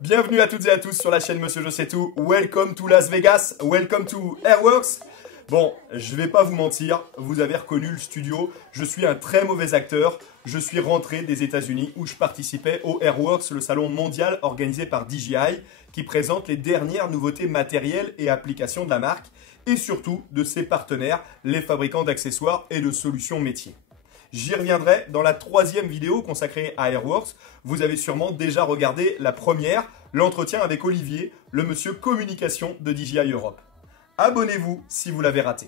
Bienvenue à toutes et à tous sur la chaîne Monsieur Je sais tout. Welcome to Las Vegas, welcome to Airworks. Bon, je vais pas vous mentir, vous avez reconnu le studio, je suis un très mauvais acteur. Je suis rentré des États-Unis où je participais au Airworks, le salon mondial organisé par DJI, qui présente les dernières nouveautés matérielles et applications de la marque, et surtout de ses partenaires, les fabricants d'accessoires et de solutions métiers. J'y reviendrai dans la troisième vidéo consacrée à Airworks. Vous avez sûrement déjà regardé la première, l'entretien avec Olivier, le monsieur communication de DJI Europe. Abonnez-vous si vous l'avez raté.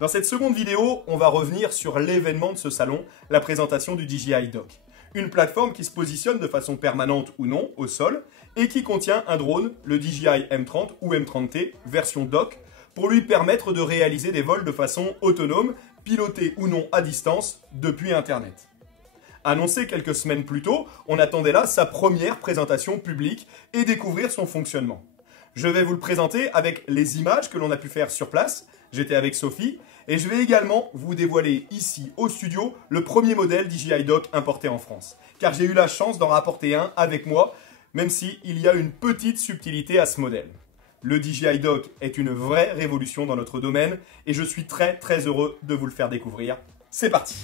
Dans cette seconde vidéo, on va revenir sur l'événement de ce salon, la présentation du DJI Dock. Une plateforme qui se positionne de façon permanente ou non au sol et qui contient un drone, le DJI M30 ou M30T version Dock, pour lui permettre de réaliser des vols de façon autonome, pilotés ou non à distance depuis Internet. Annoncé quelques semaines plus tôt, on attendait là sa première présentation publique et découvrir son fonctionnement. Je vais vous le présenter avec les images que l'on a pu faire sur place. J'étais avec Sophie et je vais également vous dévoiler ici au studio le premier modèle DJI Dock importé en France. Car j'ai eu la chance d'en rapporter un avec moi, même s'il y a une petite subtilité à ce modèle. Le DJI Dock est une vraie révolution dans notre domaine et je suis très heureux de vous le faire découvrir. C'est parti!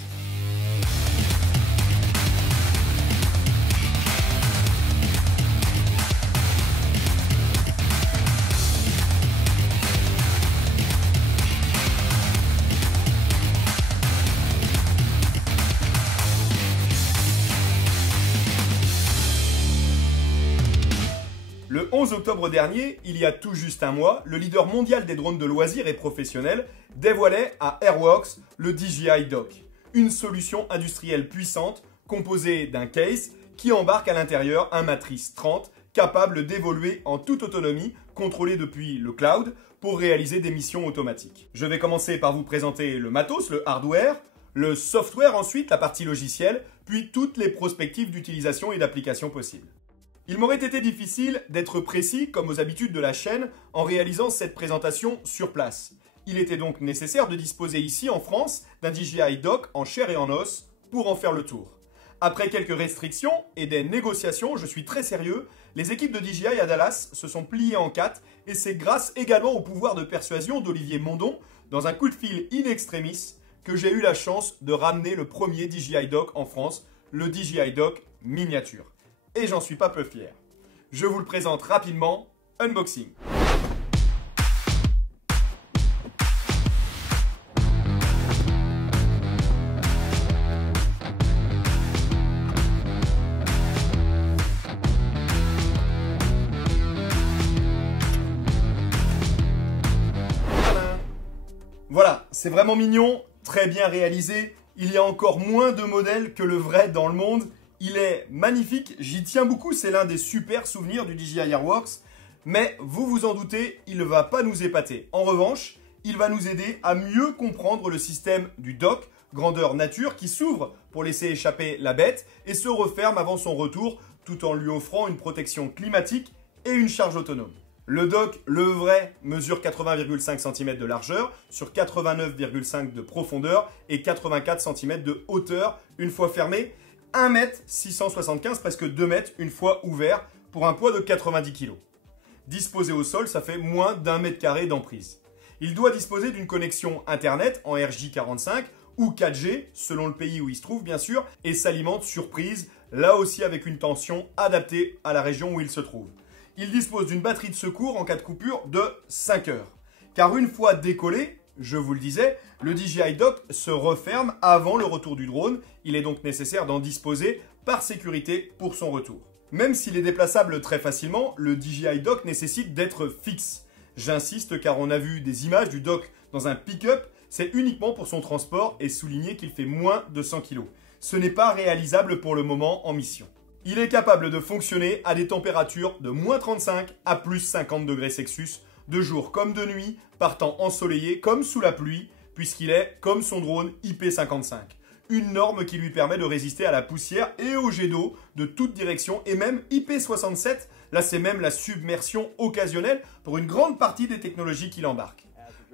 Le 11 octobre dernier, il y a tout juste un mois, le leader mondial des drones de loisirs et professionnels dévoilait à Airworks le DJI Dock, une solution industrielle puissante composée d'un case qui embarque à l'intérieur un Matrice 30 capable d'évoluer en toute autonomie, contrôlé depuis le cloud, pour réaliser des missions automatiques. Je vais commencer par vous présenter le matos, le hardware, le software ensuite, la partie logicielle, puis toutes les perspectives d'utilisation et d'application possibles. Il m'aurait été difficile d'être précis, comme aux habitudes de la chaîne, en réalisant cette présentation sur place. Il était donc nécessaire de disposer ici en France d'un DJI Dock en chair et en os pour en faire le tour. Après quelques restrictions et des négociations, je suis très sérieux, les équipes de DJI à Dallas se sont pliées en quatre et c'est grâce également au pouvoir de persuasion d'Olivier Mondon, dans un coup de fil in extremis, que j'ai eu la chance de ramener le premier DJI Dock en France, le DJI Dock miniature. Et j'en suis pas peu fier. Je vous le présente rapidement, unboxing. Voilà, c'est vraiment mignon, très bien réalisé. Il y a encore moins de modèles que le vrai dans le monde. Il est magnifique, j'y tiens beaucoup, c'est l'un des super souvenirs du DJI Airworks. Mais vous vous en doutez, il ne va pas nous épater. En revanche, il va nous aider à mieux comprendre le système du dock, grandeur nature, qui s'ouvre pour laisser échapper la bête et se referme avant son retour, tout en lui offrant une protection climatique et une charge autonome. Le dock, le vrai, mesure 80,5 cm de largeur sur 89,5 de profondeur et 84 cm de hauteur une fois fermé. 1,675 m, presque 2 mètres une fois ouvert pour un poids de 90 kg. Disposé au sol, ça fait moins d'1 mètre carré d'emprise. Il doit disposer d'une connexion Internet en RJ45 ou 4G, selon le pays où il se trouve bien sûr, et s'alimente sur prise, là aussi avec une tension adaptée à la région où il se trouve. Il dispose d'une batterie de secours en cas de coupure de 5 heures. Car une fois décollé, je vous le disais, le DJI Dock se referme avant le retour du drone. Il est donc nécessaire d'en disposer par sécurité pour son retour. Même s'il est déplaçable très facilement, le DJI Dock nécessite d'être fixe. J'insiste car on a vu des images du dock dans un pick-up, c'est uniquement pour son transport et souligner qu'il fait moins de 100 kg. Ce n'est pas réalisable pour le moment en mission. Il est capable de fonctionner à des températures de moins 35 à plus 50 degrés Celsius, de jour comme de nuit, par temps ensoleillé comme sous la pluie, puisqu'il est, comme son drone, IP55. Une norme qui lui permet de résister à la poussière et au jet d'eau de toute direction, et même IP67, là c'est même la submersion occasionnelle pour une grande partie des technologies qu'il embarque.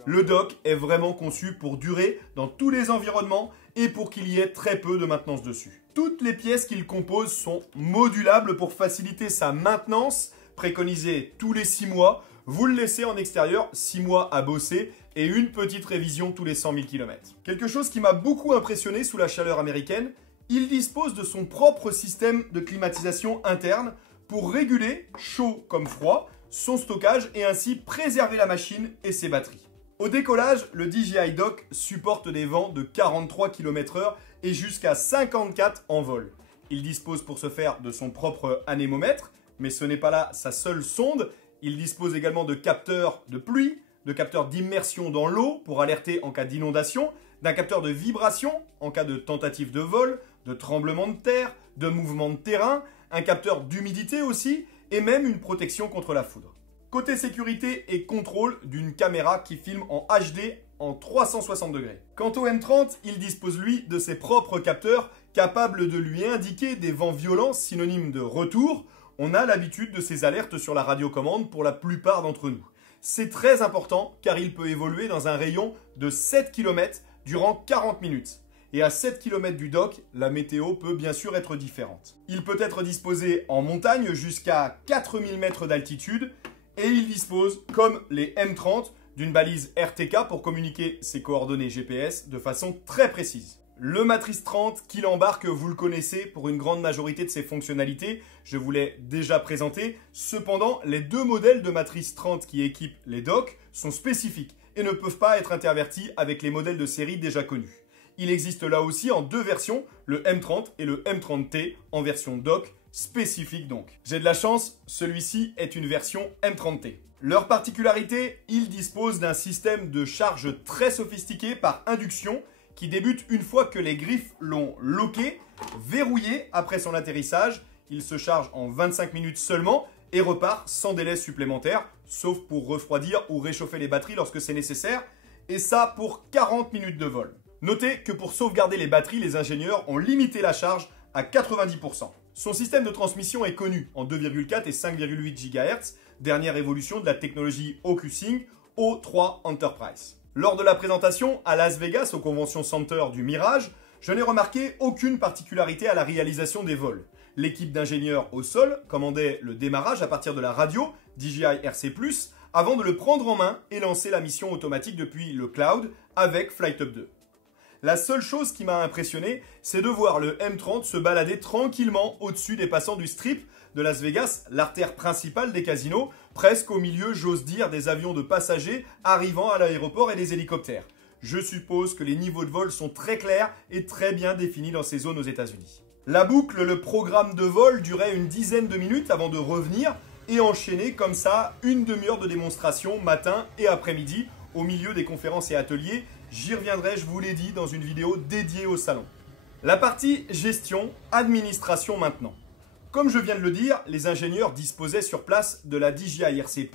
Le dock est vraiment conçu pour durer dans tous les environnements et pour qu'il y ait très peu de maintenance dessus. Toutes les pièces qu'il compose sont modulables pour faciliter sa maintenance, préconisé tous les 6 mois. Vous le laissez en extérieur, 6 mois à bosser et une petite révision tous les 100 000 km. Quelque chose qui m'a beaucoup impressionné sous la chaleur américaine, il dispose de son propre système de climatisation interne pour réguler, chaud comme froid, son stockage et ainsi préserver la machine et ses batteries. Au décollage, le DJI Dock supporte des vents de 43 km/h et jusqu'à 54 en vol. Il dispose pour ce faire de son propre anémomètre, mais ce n'est pas là sa seule sonde. Il dispose également de capteurs de pluie, de capteurs d'immersion dans l'eau pour alerter en cas d'inondation, d'un capteur de vibration en cas de tentative de vol, de tremblement de terre, de mouvement de terrain, un capteur d'humidité aussi, et même une protection contre la foudre. Côté sécurité et contrôle d'une caméra qui filme en HD en 360 degrés. Quant au M30, il dispose lui de ses propres capteurs capables de lui indiquer des vents violents synonymes de retour. On a l'habitude de ces alertes sur la radiocommande pour la plupart d'entre nous. C'est très important car il peut évoluer dans un rayon de 7 km durant 40 minutes. Et à 7 km du dock, la météo peut bien sûr être différente. Il peut être disposé en montagne jusqu'à 4000 mètres d'altitude et il dispose, comme les M30, d'une balise RTK pour communiquer ses coordonnées GPS de façon très précise. Le Matrice 30 qu'il embarque, vous le connaissez pour une grande majorité de ses fonctionnalités, je vous l'ai déjà présenté. Cependant, les deux modèles de Matrice 30 qui équipent les docks sont spécifiques et ne peuvent pas être intervertis avec les modèles de série déjà connus. Il existe là aussi en deux versions, le M30 et le M30T en version dock, spécifique donc. J'ai de la chance, celui-ci est une version M30T. Leur particularité, ils disposent d'un système de charge très sophistiqué par induction qui débute une fois que les griffes l'ont loqué, verrouillé après son atterrissage. Il se charge en 25 minutes seulement et repart sans délai supplémentaire, sauf pour refroidir ou réchauffer les batteries lorsque c'est nécessaire, et ça pour 40 minutes de vol. Notez que pour sauvegarder les batteries, les ingénieurs ont limité la charge à 90%. Son système de transmission est connu en 2,4 et 5,8 GHz, dernière évolution de la technologie OcuSync O3 Enterprise. Lors de la présentation à Las Vegas au Convention Center du Mirage, je n'ai remarqué aucune particularité à la réalisation des vols. L'équipe d'ingénieurs au sol commandait le démarrage à partir de la radio DJI RC+, avant de le prendre en main et lancer la mission automatique depuis le cloud avec FlightUp 2. La seule chose qui m'a impressionné, c'est de voir le M30 se balader tranquillement au-dessus des passants du Strip de Las Vegas, l'artère principale des casinos, presque au milieu, j'ose dire, des avions de passagers arrivant à l'aéroport et des hélicoptères. Je suppose que les niveaux de vol sont très clairs et très bien définis dans ces zones aux États-Unis. La boucle, le programme de vol durait une dizaine de minutes avant de revenir et enchaîner comme ça une demi-heure de démonstration matin et après-midi au milieu des conférences et ateliers. J'y reviendrai, je vous l'ai dit, dans une vidéo dédiée au salon. La partie gestion, administration maintenant. Comme je viens de le dire, les ingénieurs disposaient sur place de la DJI RC+,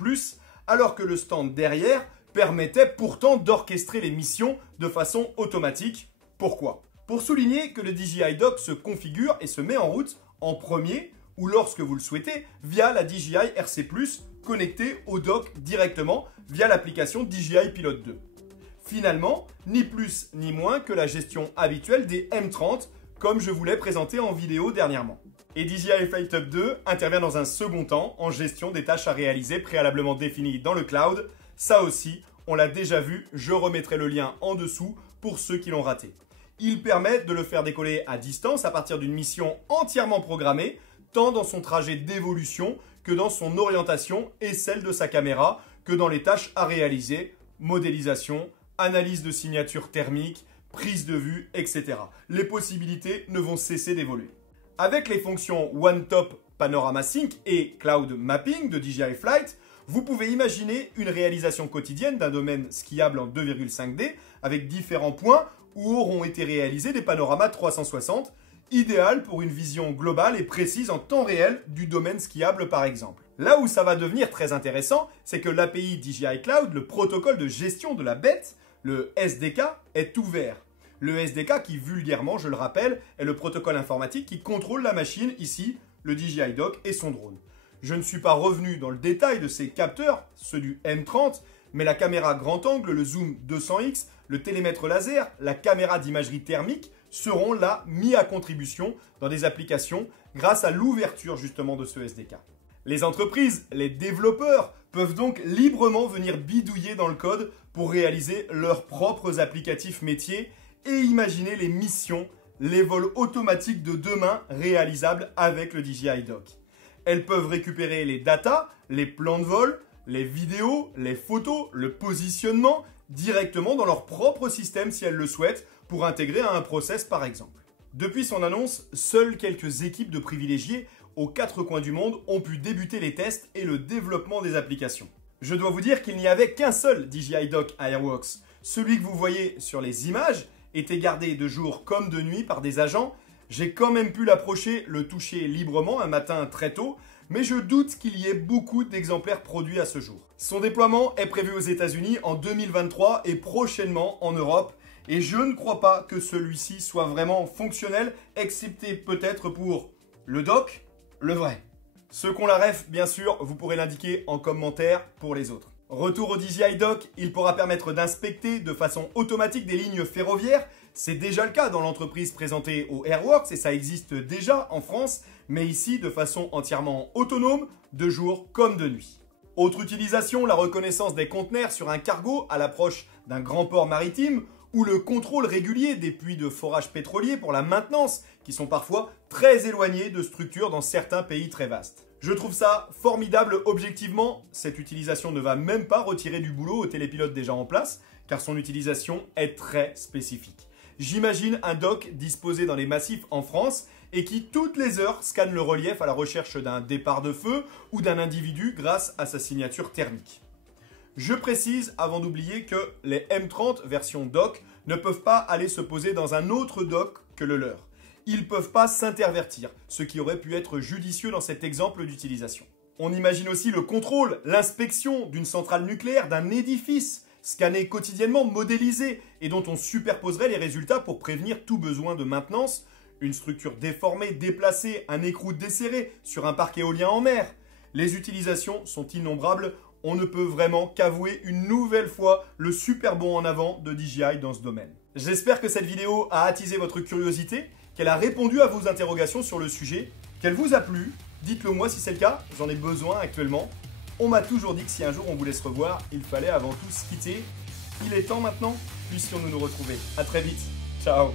alors que le stand derrière permettait pourtant d'orchestrer les missions de façon automatique. Pourquoi ? Pour souligner que le DJI Dock se configure et se met en route en premier ou lorsque vous le souhaitez via la DJI RC+, connectée au dock directement via l'application DJI Pilot 2. Finalement, ni plus ni moins que la gestion habituelle des M30, comme je vous l'ai présenté en vidéo dernièrement. Et DJI FlightUp 2 intervient dans un second temps en gestion des tâches à réaliser préalablement définies dans le cloud. Ça aussi, on l'a déjà vu, je remettrai le lien en dessous pour ceux qui l'ont raté. Il permet de le faire décoller à distance à partir d'une mission entièrement programmée, tant dans son trajet d'évolution que dans son orientation et celle de sa caméra, que dans les tâches à réaliser, modélisation, analyse de signature thermique, prise de vue, etc. Les possibilités ne vont cesser d'évoluer. Avec les fonctions OneTop Panorama Sync et Cloud Mapping de DJI Flight, vous pouvez imaginer une réalisation quotidienne d'un domaine skiable en 2,5D avec différents points où auront été réalisés des panoramas 360, idéal pour une vision globale et précise en temps réel du domaine skiable par exemple. Là où ça va devenir très intéressant, c'est que l'API DJI Cloud, le protocole de gestion de la bête, le SDK, est ouvert. Le SDK qui, vulgairement, je le rappelle, est le protocole informatique qui contrôle la machine, ici, le DJI Dock et son drone. Je ne suis pas revenu dans le détail de ces capteurs, ceux du M30, mais la caméra grand angle, le zoom 200x, le télémètre laser, la caméra d'imagerie thermique seront là mis à contribution dans des applications grâce à l'ouverture justement de ce SDK. Les entreprises, les développeurs peuvent donc librement venir bidouiller dans le code pour réaliser leurs propres applicatifs métiers et imaginer les missions, les vols automatiques de demain réalisables avec le DJI Dock. Elles peuvent récupérer les datas, les plans de vol, les vidéos, les photos, le positionnement directement dans leur propre système si elles le souhaitent pour intégrer à un process par exemple. Depuis son annonce, seules quelques équipes de privilégiés aux quatre coins du monde ont pu débuter les tests et le développement des applications. Je dois vous dire qu'il n'y avait qu'un seul DJI Dock Airworks. Celui que vous voyez sur les images était gardé de jour comme de nuit par des agents. J'ai quand même pu l'approcher, le toucher librement un matin très tôt, mais je doute qu'il y ait beaucoup d'exemplaires produits à ce jour. Son déploiement est prévu aux États-Unis en 2023 et prochainement en Europe. Et je ne crois pas que celui-ci soit vraiment fonctionnel, excepté peut-être pour le dock, le vrai. Ceux qui ont la ref, bien sûr, vous pourrez l'indiquer en commentaire pour les autres. Retour au DJI Dock, il pourra permettre d'inspecter de façon automatique des lignes ferroviaires. C'est déjà le cas dans l'entreprise présentée au Airworks et ça existe déjà en France, mais ici de façon entièrement autonome, de jour comme de nuit. Autre utilisation, la reconnaissance des conteneurs sur un cargo à l'approche d'un grand port maritime ou le contrôle régulier des puits de forage pétrolier pour la maintenance, qui sont parfois très éloignés de structures dans certains pays très vastes. Je trouve ça formidable objectivement, cette utilisation ne va même pas retirer du boulot aux télépilotes déjà en place, car son utilisation est très spécifique. J'imagine un dock disposé dans les massifs en France et qui toutes les heures scanne le relief à la recherche d'un départ de feu ou d'un individu grâce à sa signature thermique. Je précise avant d'oublier que les M30 version dock ne peuvent pas aller se poser dans un autre dock que le leur. Ils ne peuvent pas s'intervertir, ce qui aurait pu être judicieux dans cet exemple d'utilisation. On imagine aussi le contrôle, l'inspection d'une centrale nucléaire, d'un édifice, scanné quotidiennement, modélisé, et dont on superposerait les résultats pour prévenir tout besoin de maintenance, une structure déformée, déplacée, un écrou desserré sur un parc éolien en mer. Les utilisations sont innombrables. On ne peut vraiment qu'avouer une nouvelle fois le super bond en avant de DJI dans ce domaine. J'espère que cette vidéo a attisé votre curiosité, qu'elle a répondu à vos interrogations sur le sujet, qu'elle vous a plu. Dites-le moi si c'est le cas, j'en ai besoin actuellement. On m'a toujours dit que si un jour on voulait se revoir, il fallait avant tout se quitter. Il est temps maintenant, puissions-nous nous retrouver. À très vite, ciao.